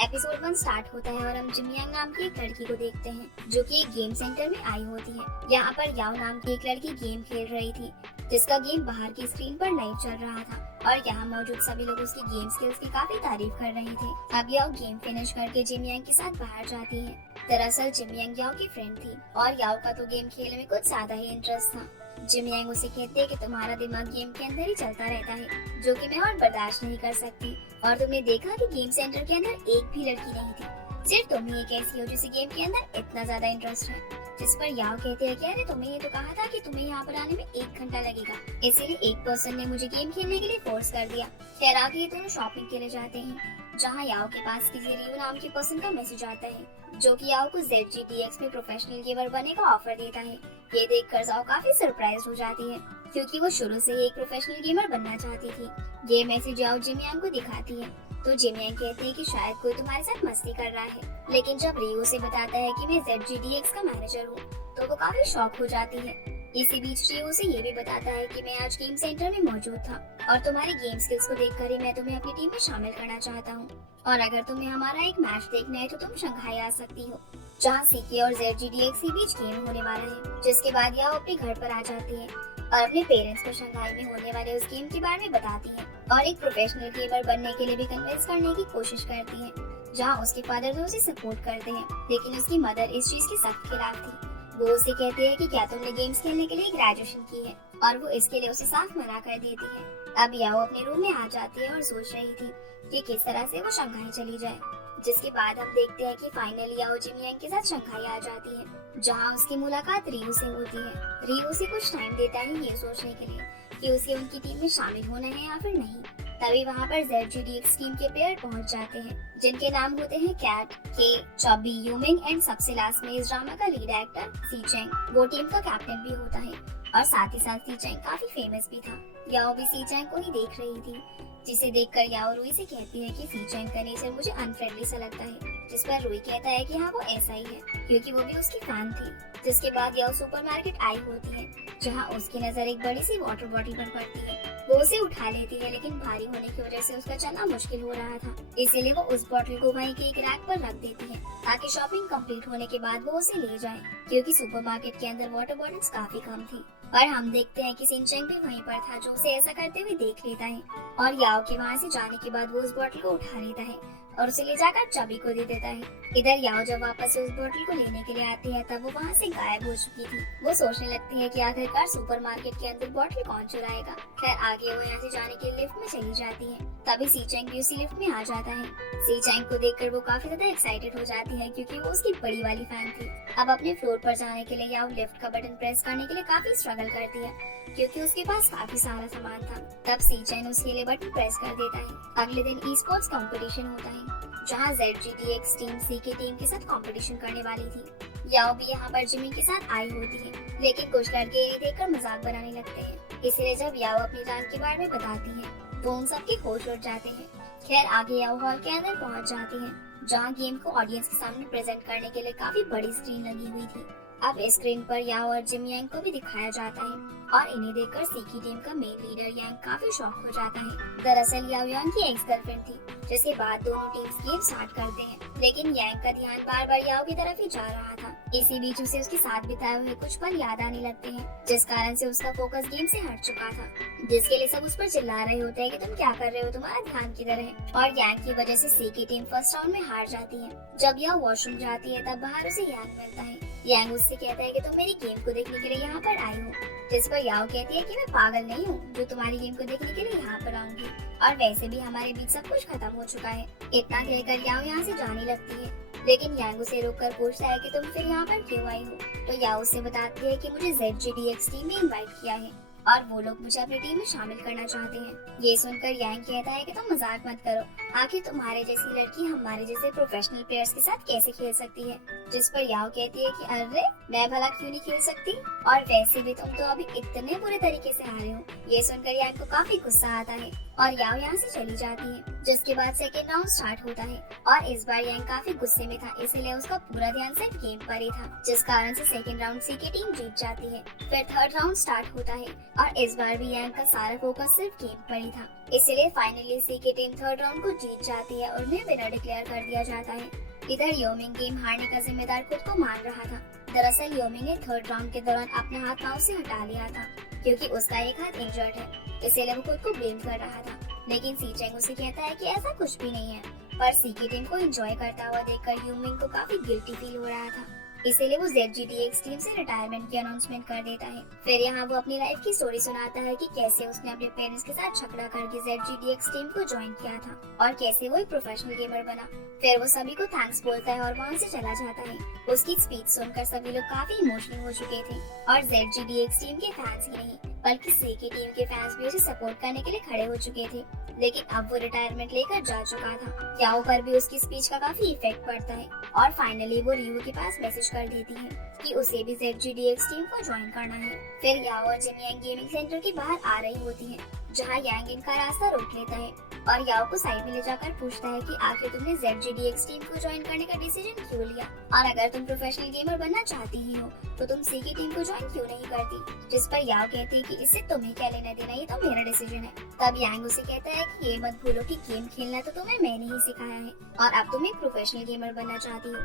Episode 1 start होता है और हम जिम यांग नाम की एक लड़की को देखते हैं जो कि एक गेम सेंटर में आई होती है। यहाँ पर याओ नाम की एक लड़की गेम खेल रही थी जिसका गेम बाहर की स्क्रीन पर लाइव चल रहा था और यहाँ मौजूद सभी लोग उसकी गेम स्किल्स की काफी तारीफ कर रहे थे। अब याओ गेम फिनिश करके जिम यांग के साथ बाहर जाती है। दरअसल जिम यांग याओ की फ्रेंड थी और याओ का तो गेम खेलने में कुछ ज्यादा ही इंटरेस्ट था। जिम यांग उसे कहते हैं कि तुम्हारा दिमाग गेम के अंदर ही चलता रहता है जो कि मैं और बर्दाश्त नहीं कर सकती, और तुमने देखा कि गेम सेंटर के अंदर एक भी लड़की नहीं थी, सिर्फ तुम ही एक ऐसी हो जिसे गेम के अंदर इतना ज्यादा इंटरेस्ट है। जिस पर याओ कहते हैं कि अरे तुमने ये तो कहा था कि तुम्हें यहाँ पर आने में 1 घंटा लगेगा, इसीलिए एक पर्सन ने मुझे गेम खेलने के लिए फोर्स कर दिया। खैर आगे ये दोनों शॉपिंग के लिए जाते हैं जहाँ याओ के पास किसी रियो नाम की पर्सन का मैसेज आता है जो कि याओ को ZGTX में प्रोफेशनल गेमर बनने का ऑफर देता है। ये देखकर याओ काफी सरप्राइज हो जाती है क्योंकि वो शुरू से ही एक प्रोफेशनल गेमर बनना चाहती थी। ये मैसेज याओ जिम यांग को दिखाती है तो जिम यांग कहते हैं कि शायद कोई तुम्हारे साथ मस्ती कर रहा है, लेकिन जब रियो से बताता है कि मैं ZGTX का मैनेजर हूँ तो वो काफी शॉक हो जाती है। इसी बीच रियो से ये भी बताता है कि मैं आज गेम सेंटर में मौजूद था और तुम्हारी गेम स्किल्स को देखकर ही मैं तुम्हें अपनी टीम में शामिल करना चाहता हूँ, और अगर तुम्हें हमारा एक मैच देखना है तो तुम शंघाई आ सकती हो जहाँ सीके और ZGTX के बीच गेम होने वाला है। जिसके बाद याओ अपने घर पर आ जाती है और अपने पेरेंट्स को शंघाई में होने वाले उस गेम के बारे में बताती है और एक प्रोफेशनल गेमर बनने के लिए भी कन्विंस करने की कोशिश करती है, जहाँ उसके फादर तो उसे सपोर्ट करते हैं लेकिन उसकी मदर इस चीज के सख्त खिलाफ थी। वो उसे कहते हैं कि क्या तुमने गेम्स खेलने के लिए ग्रेजुएशन की है, और वो इसके लिए उसे साफ मना कर देती है। अब याओ अपने रूम में आ जाती है और सोच रही थी कि किस तरह से वो शंघाई चली जाए। जिसके बाद हम देखते हैं कि फाइनली याओ जिम यांग के साथ शंघाई आ जाती है जहाँ उसकी मुलाकात रियो से होती है। रियो उसे कुछ टाइम देता है ये सोचने के लिए कि उसे उनकी टीम में शामिल होना है या फिर नहीं। तभी वहाँ पर ZGTX टीम के प्लेयर पहुँच जाते हैं जिनके नाम होते हैं कैट, के, चॉबी, यूमिंग एंड सबसे लास्ट में इस ड्रामा का लीड एक्टर सी चेंग। वो टीम का कैप्टन भी होता है और साथ ही साथ सी चेंग काफी फेमस भी था। याओ भी सी चेंग को ही देख रही थी, जिसे देखकर याओ रुई से कहती है कि सी चेंग का नेचर मुझे अनफ्रेंडली सा लगता है। जिस पर रुई कहता है कि हाँ वो ऐसा ही है क्योंकि वो भी उसकी फैन थी। जिसके बाद याओ सुपरमार्केट आई होती है जहाँ उसकी नजर एक बड़ी सी वाटर बॉटल पर पड़ती है। वो उसे उठा लेती है लेकिन भारी होने की वजह से उसका चलना मुश्किल हो रहा था, इसीलिए वो उस बॉटल को वहीं के एक रैक पर रख देती है ताकि शॉपिंग कंप्लीट होने के बाद वो उसे ले जाए, क्योंकि सुपरमार्केट के अंदर वाटर बॉटल्स काफी कम थी। और हम देखते हैं कि सिंचेंग भी वहीं पर था जो उसे ऐसा करते हुए देख लेता है और याओ के वहाँ से जाने के बाद वो उस बॉटल को उठा लेता है और उसे ले जाकर चबी को दे देता है। इधर याओ जब वापस से उस बोतल को लेने के लिए आती है तब वो वहाँ से गायब हो चुकी थी। वो सोचने लगती है कि आखिरकार सुपरमार्केट के अंदर बोतल कौन चुराएगा। खैर आगे वो यहाँ से जाने के लिफ्ट में चली जाती है। तभी सी चेंग भी उसी लिफ्ट में आ जाता है। सी चेंग को देखकर वो काफी ज्यादा एक्साइटेड हो जाती है क्योंकि वो उसकी बड़ी वाली फैन थी। अब अपने फ्लोर पर जाने के लिए याओ लिफ्ट का बटन प्रेस करने के लिए काफी स्ट्रगल करती है क्योंकि उसके पास काफी सारा सामान था। तब सी चेंग उसके लिए बटन प्रेस कर देता है। अगले दिन ई स्पोर्ट्स कॉम्पिटिशन होता है जहाँ ZGTX टीम सी की टीम के साथ कंपटीशन करने वाली थी। याओ भी यहाँ पर जिमी के साथ आई होती है, लेकिन कुछ लड़के ये देखकर मजाक बनाने लगते हैं, इसलिए जब याओ अपनी जान के बारे में बताती है तो उन सबके होश उड़ जाते हैं। खैर आगे याओ हॉल के अंदर पहुँच जाती है जहाँ गेम को ऑडियंस के सामने प्रेजेंट करने के लिए काफी बड़ी स्क्रीन लगी हुई थी। अब इस स्क्रीन पर याओ और जिम यांग को भी दिखाया जाता है और इन्हें देखकर सी की टीम का मेन लीडर यांग काफी शॉक हो जाता है। दरअसल याओ यांग की एक्स गर्लफ्रेंड थी, जिसके बाद दोनों टीम्स गेम स्टार्ट करते हैं, लेकिन यांग का ध्यान बार बार याओ की तरफ ही जा रहा था। इसी बीच उसे उसके साथ बिताए हुए कुछ पल याद आने लगते हैं, जिस कारण से उसका फोकस गेम से हट चुका था, जिसके लिए सब उस पर चिल्ला रहे होते हैं कि तुम क्या कर रहे हो, तुम्हारा ध्यान किधर है। और यांग की वजह से सी की टीम फर्स्ट राउंड में हार जाती है। जब याओ वॉशरूम जाती है तब बाहर उसे यांग मिलता है। यांग उससे कहता है कि तुम मेरी गेम को देखने के लिए यहाँ पर आई हो, जिस पर याओ कहती है कि मैं पागल नहीं हूँ जो तुम्हारी गेम को देखने के लिए यहाँ पर आऊंगी, और वैसे भी हमारे बीच सब कुछ खत्म हो चुका है। इतना कहकर याओ यहाँ से जाने लगती है, लेकिन यांग उसे रोककर पूछता है कि तुम फिर यहाँ पर क्यों आई हो। तो याओ उसे बताती है कि मुझे ZGTX टीम में इनवाइट किया है और वो लोग मुझे अपनी टीम में शामिल करना चाहते हैं। ये सुनकर यांग कहता है कि तुम मजाक मत करो, आखिर तुम्हारे जैसी लड़की हमारे जैसे प्रोफेशनल प्लेयर्स के साथ कैसे खेल सकती है। जिस पर याओ कहती है कि अरे मैं भला क्यों नहीं खेल सकती, और वैसे भी तुम तो अभी इतने बुरे तरीके से हारे हो। ये सुनकर यांग को काफी गुस्सा आता है और याओ यहाँ से चली जाती है। जिसके बाद सेकेंड राउंड स्टार्ट होता है और इस बार यांग काफी गुस्से में था, इसलिए उसका पूरा ध्यान सिर्फ गेम पर ही था, जिस कारण से सेकेंड राउंड सी की टीम जीत जाती है। फिर थर्ड राउंड स्टार्ट होता है और इस बार भी यांग का सारा फोकस सिर्फ गेम पर ही था, इसलिए फाइनली सी की टीम थर्ड राउंड को जीत जाती है और उन्हें विनर डिक्लेयर कर दिया जाता है। इधर योमिंग गेम हारने का जिम्मेदार खुद को मान रहा था। दरअसल योमिंग ने थर्ड राउंड के दौरान अपना हाथ पाँव से हटा लिया था क्योंकि उसका एक हाथ इंजर्ड है, इसीलिए वो खुद को ब्लेम कर रहा था। लेकिन सी चेंग उसे कहता है कि ऐसा कुछ भी नहीं है, पर सी की टीम को एंजॉय करता हुआ देखकर योमिंग को काफी गिल्टी फील हो रहा था, इसीलिए वो ZGTX टीम से रिटायरमेंट की अनाउंसमेंट कर देता है। फिर यहाँ वो अपनी लाइफ की स्टोरी सुनाता है कि कैसे उसने अपने पेरेंट्स के साथ झगड़ा करके ZGTX टीम को ज्वाइन किया था और कैसे वो एक प्रोफेशनल गेमर बना। फिर वो सभी को थैंक्स बोलता है और वहाँ से चला जाता है। उसकी स्पीच सुनकर सभी लोग काफी इमोशनल हो चुके थे और ZGTX टीम के फैंस ही नहीं बल्कि सी की टीम के फैंस भी उसे सपोर्ट करने के लिए खड़े हो चुके थे। लेकिन अब वो रिटायरमेंट लेकर जा चुका था। याओ पर भी उसकी स्पीच का काफी इफेक्ट पड़ता है और फाइनली वो रियो के पास मैसेज कर देती है कि उसे भी ZGTX टीम को ज्वाइन करना है। फिर याओ और जिन यांग गेमिंग सेंटर के बाहर आ रही होती है, जहाँ यांग इनका रास्ता रोक लेता है और याओ को साइड में ले जाकर पूछता है कि आखिर तुमने ZGTX टीम को ज्वाइन करने का डिसीजन क्यों लिया, और अगर तुम प्रोफेशनल गेमर बनना चाहती ही हो तो तुम सी की टीम को ज्वाइन क्यों नहीं करती। जिस पर याओ कहती है कि इससे तुम्हें क्या लेना देना, ये तो मेरा डिसीजन है। तब यांग उसे कहता है कि ये मत भूलो कि गेम खेलना तो तुम्हें मैंने ही सिखाया है और अब तुम एक प्रोफेशनल गेमर बनना चाहती हो,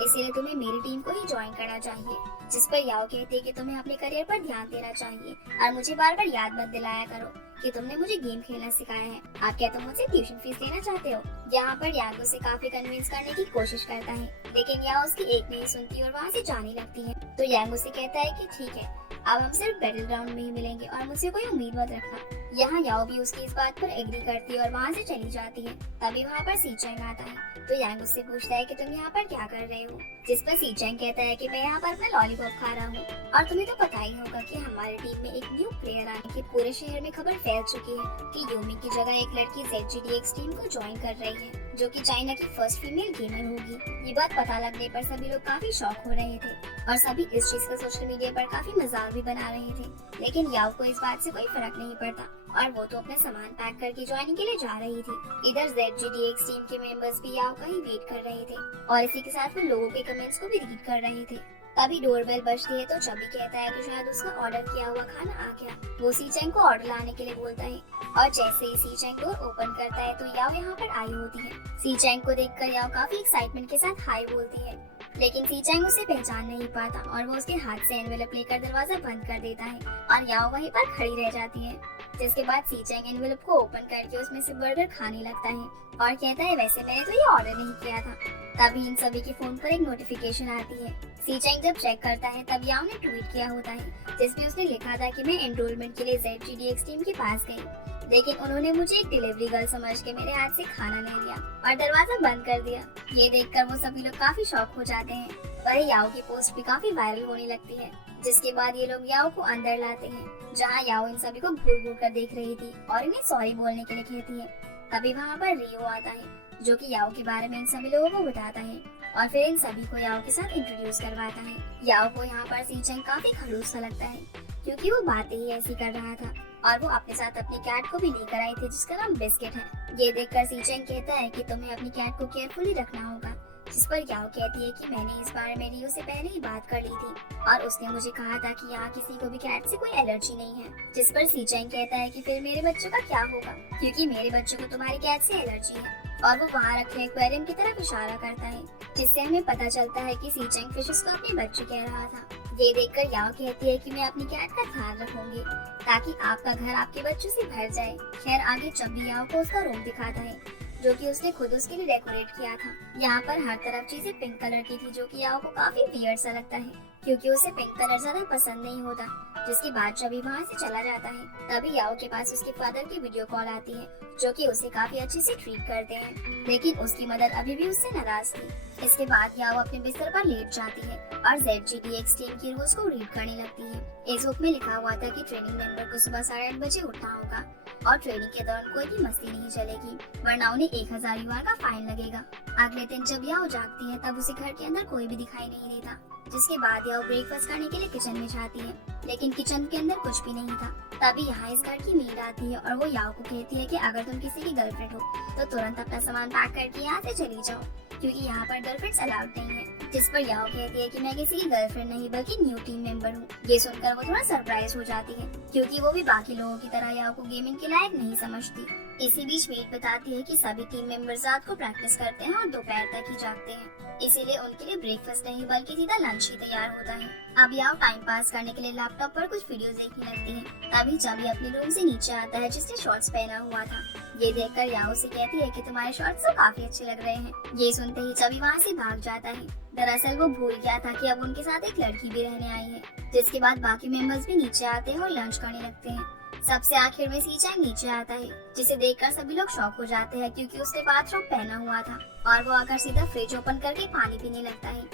इसीलिए तुम्हें मेरी टीम को ही ज्वाइन करना चाहिए। जिस पर याओ कहती है कि तुम्हें अपने करियर पर ध्यान देना चाहिए और मुझे बार बार याद मत दिलाया करो कि तुमने मुझे गेम खेलना सिखाया है। आप क्या तुम मुझसे ट्यूशन फीस लेना चाहते हो। यहाँ पर यांग उसे काफी कन्विंस करने की कोशिश करता है, लेकिन याओ उसकी एक नहीं सुनती और वहाँ से जाने लगती है। तो यांग उसे कहता है कि ठीक है, अब हम सिर्फ बैटल ग्राउंड में ही मिलेंगे और मुझसे कोई उम्मीद मत रखना। यहाँ याओ भी उसकी इस बात पर एग्री करती है और वहाँ से चली जाती है। तभी वहाँ पर सी चैंग आता है तो यांग उससे पूछता है कि तुम यहाँ पर क्या कर रहे हो। जिस पर सी चैंग कहता है कि मैं यहाँ पर अपना लॉलीपॉप खा रहा हूँ और तुम्हें तो पता ही होगा कि हमारी टीम में एक न्यू प्लेयर आने की पूरे शहर में खबर फैल चुकी है कि योमी की जगह एक लड़की ZGTX टीम को ज्वाइन कर रही है जो कि चाइना की फर्स्ट फीमेल गेमर होगी। ये बात पता लगने पर सभी लोग काफी शॉक हो रहे थे और सभी इस चीज का सोशल मीडिया पर काफी मजाक भी बना रहे थे, लेकिन याओ को इस बात से कोई फर्क नहीं पड़ता और वो तो अपना सामान पैक करके ज्वाइनिंग के लिए जा रही थी। इधर ZGTX टीम के मेंबर्स भी याओ का ही वेट कर रहे थे और इसी के साथ वो लोगों के कमेंट्स को भी रीड कर रहे थे। तभी डोरबेल बजती है तो चबी कहता है कि शायद उसका ऑर्डर किया हुआ खाना आ गया। वो सी चैंग को ऑर्डर लाने के लिए बोलता है और जैसे ही सी चैंग डोर ओपन करता है तो याओ यहाँ पर आई होती है। सी चैंग को देखकर याओ काफी एक्साइटमेंट के साथ हाई बोलती है, लेकिन सी चैंग उसे पहचान नहीं पाता और वो उसके हाथ से एनवेलप लेकर दरवाजा बंद कर देता है और याओ वहीं पर खड़ी रह जाती है। जिसके बाद सी चैंग एनवेलप को ओपन करके उसमें से बर्गर खाने लगता है और कहता है वैसे मैंने तो ये ऑर्डर नहीं किया था। तभी इन सभी के फोन पर एक नोटिफिकेशन आती है। सी चैंग जब चेक करता है तब याओ ने ट्वीट किया होता है जिसमें उसने लिखा था कि मैं एनरोलमेंट के लिए ZGTX टीम के पास गई, लेकिन उन्होंने मुझे एक डिलीवरी गर्ल समझ के मेरे हाथ से खाना ले लिया और दरवाजा बंद कर दिया। ये देखकर वो सभी लोग काफी शॉक हो जाते हैं। वही याओ की पोस्ट भी काफी वायरल होने लगती है, जिसके बाद ये लोग याओ को अंदर लाते हैं जहाँ याओ इन सभी को घूर घूर कर देख रही थी और इन्हें सॉरी बोलने के लिए कहती है। तभी वहाँ पर रियो आता है जो कि याओ के बारे में इन सभी लोगों को बताता है और फिर इन सभी को याओ के साथ इंट्रोड्यूस करवाता है। याओ को यहाँ पर सी चैंग काफी खड़ूस सा लगता है क्योंकि वो बातें ही ऐसी कर रहा था और वो अपने साथ अपनी कैट को भी लेकर आई थी जिसका नाम बिस्किट है। ये देखकर सी चैंग कहता है कि तुम्हें अपनी कैट को केयरफुली रखना होगा, जिस पर याओ कहती है कि मैंने इस बारे में रियो से पहले ही बात कर ली थी और उसने मुझे कहा था कि यहाँ किसी को भी कैट से कोई एलर्जी नहीं है। जिस पर सी चैंग कहता है कि फिर मेरे बच्चों का क्या होगा, क्योंकि मेरे बच्चों को तुम्हारी कैट से एलर्जी है। और वो वहाँ रखे एक्वेरियम की तरफ इशारा करता है जिससे हमें पता चलता है कि सी चैंग फिशेस को अपने बच्चे कह रहा था। ये देखकर याओ कहती है कि मैं अपनी कैट का ध्यान रखूंगी ताकि आपका घर आपके बच्चों से भर जाए। खैर आगे चब्बी याओ को उसका रूम दिखाता है जो कि उसने खुद उसके लिए डेकोरेट किया था। यहाँ पर हर तरफ चीजें पिंक कलर की थी जो कि याओ को काफी वियर्ड सा लगता है क्योंकि उसे पिंक कलर ज्यादा पसंद नहीं होता। जिसके बाद चबी वहाँ से चला जाता है। तभी याओ के पास उसके फादर की वीडियो कॉल आती है जो कि उसे काफी अच्छे से ट्रीट करते हैं, लेकिन उसकी मदर अभी भी उससे नाराज थी। इसके बाद याओ अपने बिस्तर पर लेट जाती है और ZGTX टीम की रूल्स को रीड करने लगती है। इस बुक में लिखा हुआ था कि ट्रेनिंग मेंबर को सुबह 8:30 बजे उठना होगा और ट्रेनिंग के दौरान कोई भी मस्ती नहीं चलेगी वरना उन्हें 1000 युआन का फाइन लगेगा। अगले दिन जब याओ जागती है तब उसे घर के अंदर कोई भी दिखाई नहीं देता। जिसके बाद याओ ब्रेकफास्ट करने के लिए किचन में जाती है, लेकिन किचन के अंदर कुछ भी नहीं था। तभी यहाँ इस घर की मेड आती है और वो याओ को कहती है कि अगर तुम किसी की गर्लफ्रेंड हो तो तुरंत अपना सामान पैक करके यहाँ से चली जाओ क्योंकि यहाँ पर गर्लफ्रेंड्स अलाउड नहीं है। जिस पर याओ कहती है कि मैं किसी की गर्लफ्रेंड नहीं बल्कि न्यू टीम मेंबर हूँ। ये सुनकर वो थोड़ा सरप्राइज हो जाती है क्योंकि वो भी बाकी लोगों की तरह याओ को गेमिंग के लायक नहीं समझती। इसी बीच मेट बताती है कि सभी टीम मेंबर्स रात को प्रैक्टिस करते हैं और दोपहर तक ही जागते हैं, इसीलिए उनके लिए ब्रेकफास्ट नहीं बल्कि सीधा लंच ही तैयार होता है। अब याओ टाइम पास करने के लिए लैपटॉप पर कुछ वीडियोस देखने लगती है। तभी चबी अपने रूम से नीचे आता है जिसने शॉर्ट्स पहना हुआ था। ये देखकर याओ से कहती है कि तुम्हारे शॉर्ट्स तो काफी अच्छे लग रहे हैं। ये सुनते ही चबी वहाँ से भाग जाता है। दरअसल वो भूल गया था कि अब उनके साथ एक लड़की भी रहने आई है। जिसके बाद बाकी मेंबर्स भी नीचे आते हैं और लंच करने लगते हैं। सबसे आखिर में सीचैंग नीचे आता है, जिसे देखकर सभी लोग शॉक हो जाते हैं क्योंकि उसने बाथरूम पहना हुआ था और वो आकर सीधा फ्रिज ओपन करके पानी पीने लगता है।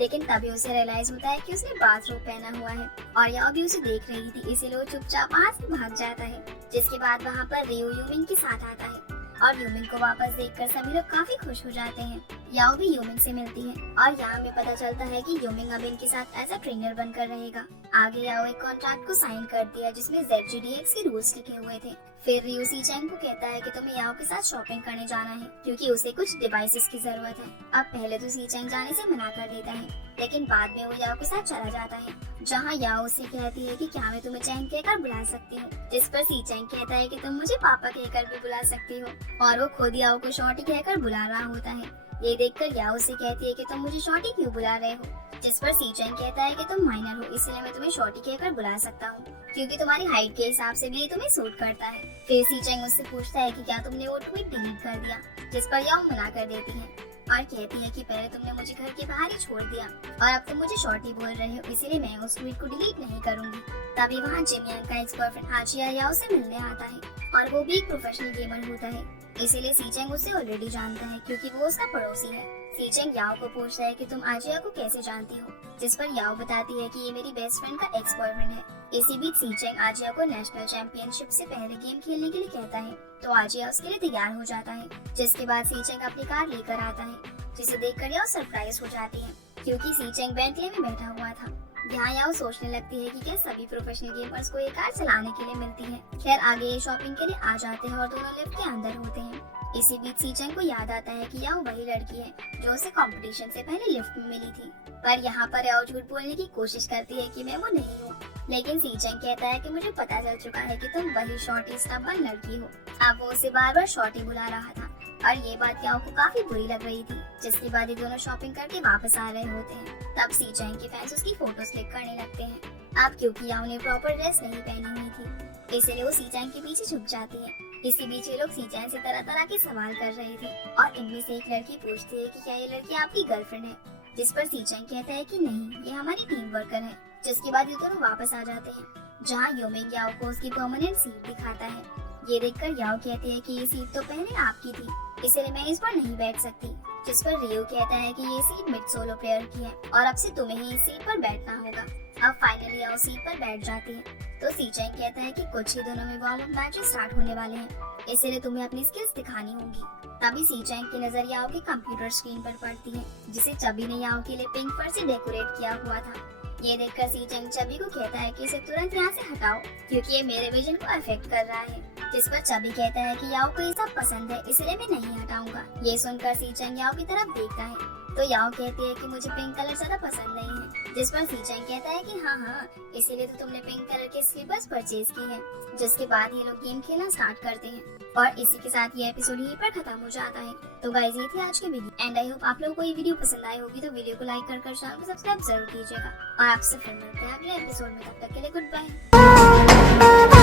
लेकिन तभी उसे रियलाइज होता है कि उसने बाथरूम पहना हुआ है और यह अभी उसे देख रही थी, इसीलिए वो चुपचाप वहाँ से भाग जाता है। जिसके बाद वहाँ पर रियो यूमिंग के साथ आता है और यूमिंग को वापस देखकर सभी लोग काफी खुश हो जाते हैं। याओ भी यूमिंग से मिलती है और यहाँ हमें पता चलता है कि यूमिंग अब इनके साथ एज अ ट्रेनर बनकर रहेगा। आगे याओ एक कॉन्ट्रैक्ट को साइन करती है जिसमें ZGDX के रूल्स लिखे हुए थे। फिर रियो सीचैंग को कहता है कि तुम्हें याओ के साथ शॉपिंग करने जाना है क्योंकि उसे कुछ डिवाइसेस की जरूरत है। अब पहले तो सीचैंग जाने से मना कर देता है, लेकिन बाद में वो याओ के साथ चला जाता है, जहाँ याओ उसे कहती है कि क्या मैं तुम्हें चैंग कहकर बुला सकती हूँ। जिस पर सीचैंग कहता है कि तुम मुझे पापा कहकर भी बुला सकती हो और वो खुद याओ को शॉर्टी कहकर बुला रहा होता है। ये देखकर याओ से कहती है कि तुम मुझे शॉर्टी क्यों बुला रहे हो। जिस पर सीचैंग कहता है कि तुम माइनर हो इसलिए मैं तुम्हें शॉर्टी कहकर बुला सकता हूँ क्योंकि तुम्हारी हाइट के हिसाब से भी ये तुम्हें सूट करता है। फिर सीचैंग उससे पूछता है कि क्या तुमने वो ट्वीट डिलीट कर दिया, जिस पर याओ मना कर देती है और कहती है कि पहले तुमने मुझे घर के बाहर ही छोड़ दिया और अब तुम मुझे शॉर्टी बोल रहे हो, इसीलिए मैं उस ट्वीट को डिलीट नहीं करूंगी। तभी वहाँ जिमियन का एक्स बॉयफ्रेंड हाचिया याओ से मिलने आता है और वो भी एक प्रोफेशनल गेमर होता है, इसीलिए सीचैंग उसे ऑलरेडी जानता है क्योंकि वो उसका पड़ोसी है। सीचैंग याओ को पूछता है कि तुम आजिया को कैसे जानती हो, जिस पर याओ बताती है कि ये मेरी बेस्ट फ्रेंड का एक्स बॉयफ्रेंड है। इसी बीच सीचैंग आजिया को नेशनल चैंपियनशिप से पहले गेम खेलने के लिए कहता है तो आजिया उसके लिए तैयार हो जाता है। जिसके बाद सीचैंग अपनी कार लेकर आता है, जिसे देखकर याओ सरप्राइज हो जाती है क्योंकि सीचैंग बेंटले में बैठा हुआ था। यहाँ याओ सोचने लगती है कि क्या सभी प्रोफेशनल गेमर्स को ये कार चलाने के लिए मिलती है। खैर आगे ये शॉपिंग के लिए आ जाते हैं और दोनों लिफ्ट के अंदर होते हैं। इसी बीच सीचैंग को याद आता है कि याओ वही लड़की है जो उसे कंपटीशन से पहले लिफ्ट में मिली थी, पर यहाँ पर याओ झूठ बोलने की कोशिश करती है कि मैं वो नहीं हूँ। लेकिन सीचैंग कहता है कि मुझे पता चल चुका है कि तुम वही शॉर्टी स्टबर्न लड़की हो। अब वो उसे बार बार शॉर्टी बुला रहा था और ये बात याओ को काफी बुरी लग रही थी। जिसके बाद ये दोनों शॉपिंग करके वापस आ रहे होते हैं, तब सीचैंग के फैंस उसकी फोटोज क्लिक करने लगते हैं। अब क्योंकि याओ ने प्रॉपर ड्रेस नहीं पहनी हुई थी, इसलिए वो सीचैंग के पीछे छुप जाती है। इसी बीच ये लोग सीचैंग से तरह तरह के सवाल कर रहे थे और इनमें से एक लड़की पूछती है कि क्या ये लड़की आपकी गर्लफ्रेंड है, जिस पर सीचैंग कहता है कि नहीं, ये हमारी टीम वर्कर है। जिसके बाद ये दोनों वापस आ जाते हैं, जहाँ यूमिंग याओ को उसकी परमानेंट सीट दिखाता है। ये देखकर याओ कहती है कि ये सीट तो पहले आपकी थी, इसलिए मैं इस पर नहीं बैठ सकती। जिस पर रियो कहता है कि ये सीट मिड सोलो प्लेयर की है और अब से तुम्हें ही इस सीट पर बैठना होगा। अब फाइनली याओ सीट पर बैठ जाती है तो सीचैंग कहता है कि कुछ ही दिनों में वार्म अप मैचेस स्टार्ट होने वाले हैं, इसलिए तुम्हें अपनी स्किल्स दिखानी होंगी। तभी सीचैंग की नजर याओ के कंप्यूटर स्क्रीन पर पड़ती है, जिसे चबी ने याओ के लिए पिंक फर से डेकोरेट किया हुआ था। ये देखकर सीचैंग चबी को कहता है कि इसे तुरंत यहाँ से हटाओ क्योंकि ये मेरे विजन को अफेक्ट कर रहा है। जिस पर चबी कहता है कि याओ को ये सब पसंद है, इसलिए मैं नहीं हटाऊंगा। ये सुनकर सीचैंग याओ की तरफ देखता है तो याओ कहती है कि मुझे पिंक कलर ज्यादा पसंद नहीं है। जिस पर सीचैंग कहता है कि हाँ, इसीलिए तो तुमने पिंक कलर के स्लीपर्स परचेज की है। जिसके बाद ये लोग गेम खेलना स्टार्ट करते हैं और इसी के साथ ये एपिसोड यहीं पर खत्म हो जाता है। तो गाइस ये थी आज की वीडियो एंड आई होप आप लोगों को ये वीडियो पसंद आई होगी। तो वीडियो को लाइक कर चैनल को सब्सक्राइब जरूर कीजिएगा और आपसे फिर मिलते हैं अगले एपिसोड में। तब तक के लिए गुड बाय।